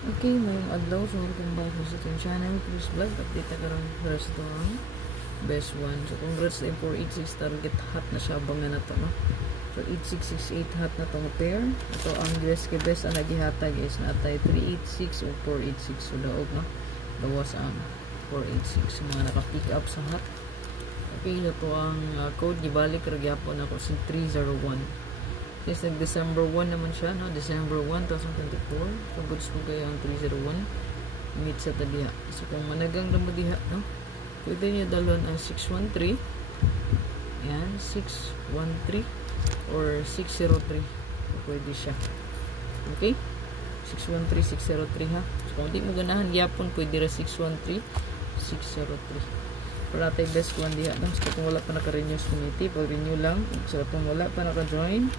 Okay, mayong adlaw. So, welcome back sa ating channel, Chris Vlog. Update na karoon para sa ito ang best one. So, congrats din for 86 target. Hot na siya. Abangan na to, no? So, 8668 hot na itong pair. Ito ang USK best ang nagihata, guys. Natay 386 o 486. So, daog, no? Dawas ang 486. So, mga naka-pick up sa hot. Okay, ito ang code. Gibalik, ragyapon ako sa 301. Since nag-December 1 naman siya, no? December 1, 2024. So, goods po kayo ang 301. Meet sa tadiha. So, kung managang na mo diha, no? Pwede niyo dalon ang 613. Yan, 613 or 603. So, pwede siya. Okay? 613, 603 ha. So, kung di mo ganahan yapon, pwede ra 613, 603. Para tayo best one diha, no? So, kung wala pa naka-renew sa community, pag-renew lang. So, kung wala pa naka-join,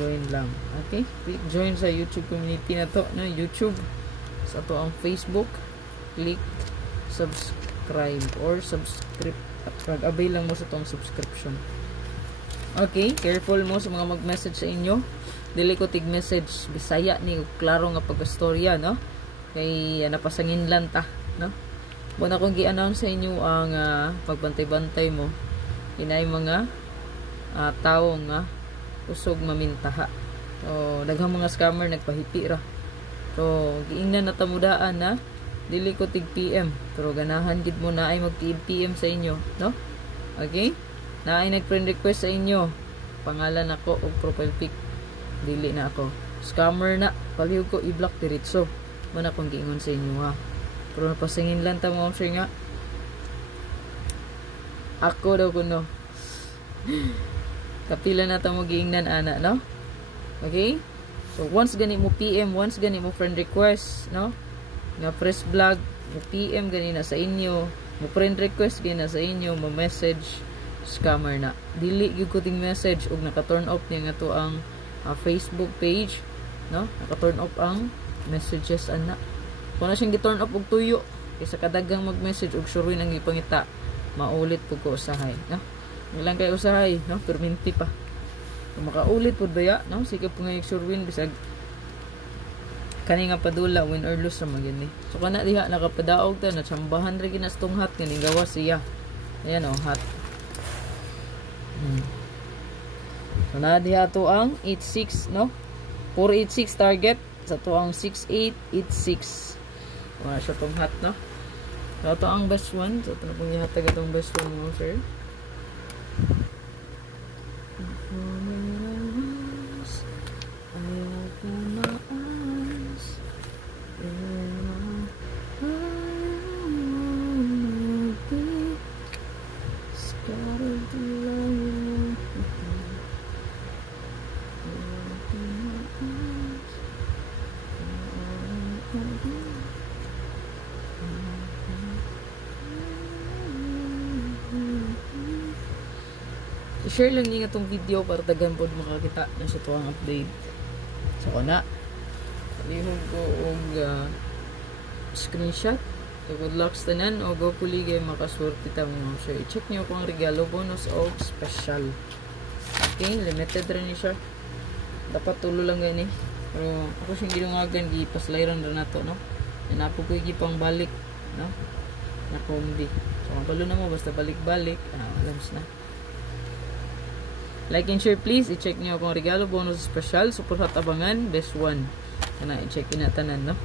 join lang. Okay? Click join sa YouTube community na to, no? YouTube. Sa to ang Facebook. Click subscribe or subscribe. Pag-avail lang mo sa tong subscription. Okay? Careful mo sa mga mag-message sa inyo. Dili ko tig-message Bisaya ni klaro nga pag-storya, no? Kay napasangin lang ta, no? Muna kong gi-announce sa inyo ang pagbantay-bantay mo. Inay mga tao nga usog mamintaha. So, daghang mga scammer nagpahipi ra. So, giingnan na tamudaan na dili ko tig PM. Pero ganahan gid mo na ay mag PM sa inyo, no? Okay? Na ay nag-friend request sa inyo. Pangalan ako o profile pic. Dili na ako. Scammer na. Palihog ko i-block diretso. Muna kong giingon sa inyo ha. Pero napasingin lang ta mo sir nga. Ako daw kuno. Kapila na ito mo giingnan, ana, no? Okay? So, once gani mo PM, once gani mo friend request, no? Nga press vlog, mo PM gani na sa inyo, mo friend request gani na sa inyo, mo message, scammer na. Dili yung kuting message, ug naka-turn off niya nga to ang Facebook page, no? Naka-turn off ang messages, ana. Kung na siyang gi-turn off og tuyo, kaysa kadagang mag-message, ug sure ang ipangita, maulit po ko usahay, no? Ilang kayo usahay, no? Perminti pa. Kung makaulit po ba ya, no? Sige po nga yung sure win, bisag kani nga padula, win or lose naman gani. So, kana diha, nakapadaog ta, natsambahan rin ginastong hat, ganing gawas siya. Ayan o, hat. So, na diha to ang 86, no? 486 target, sa to ang 6886. Wala siya tong hat, no? So, ito ang best one. So, ito na pong ihatag itong best one mo, sir. I-share lang niya itong video para tagan po makakita na sa tuwang update. So, na. Palihog ko og screenshot. So, good luck sa tanan o go puligay makaswerte ta mo. So, i-check niyo kung regalo bonus o special. Okay, limited rin niya siya. Dapat tulo lang gani. Pero ako siyang ginungagan, gipaslairan rin na to, no? Napo ko pang balik, no? Na kombi. So, kung tulo na mo, basta balik-balik, alams na. Like and share please. I-check niyo kung regalo bonus special. Super hot abangan. Best one. Kana i-check na tanan, no?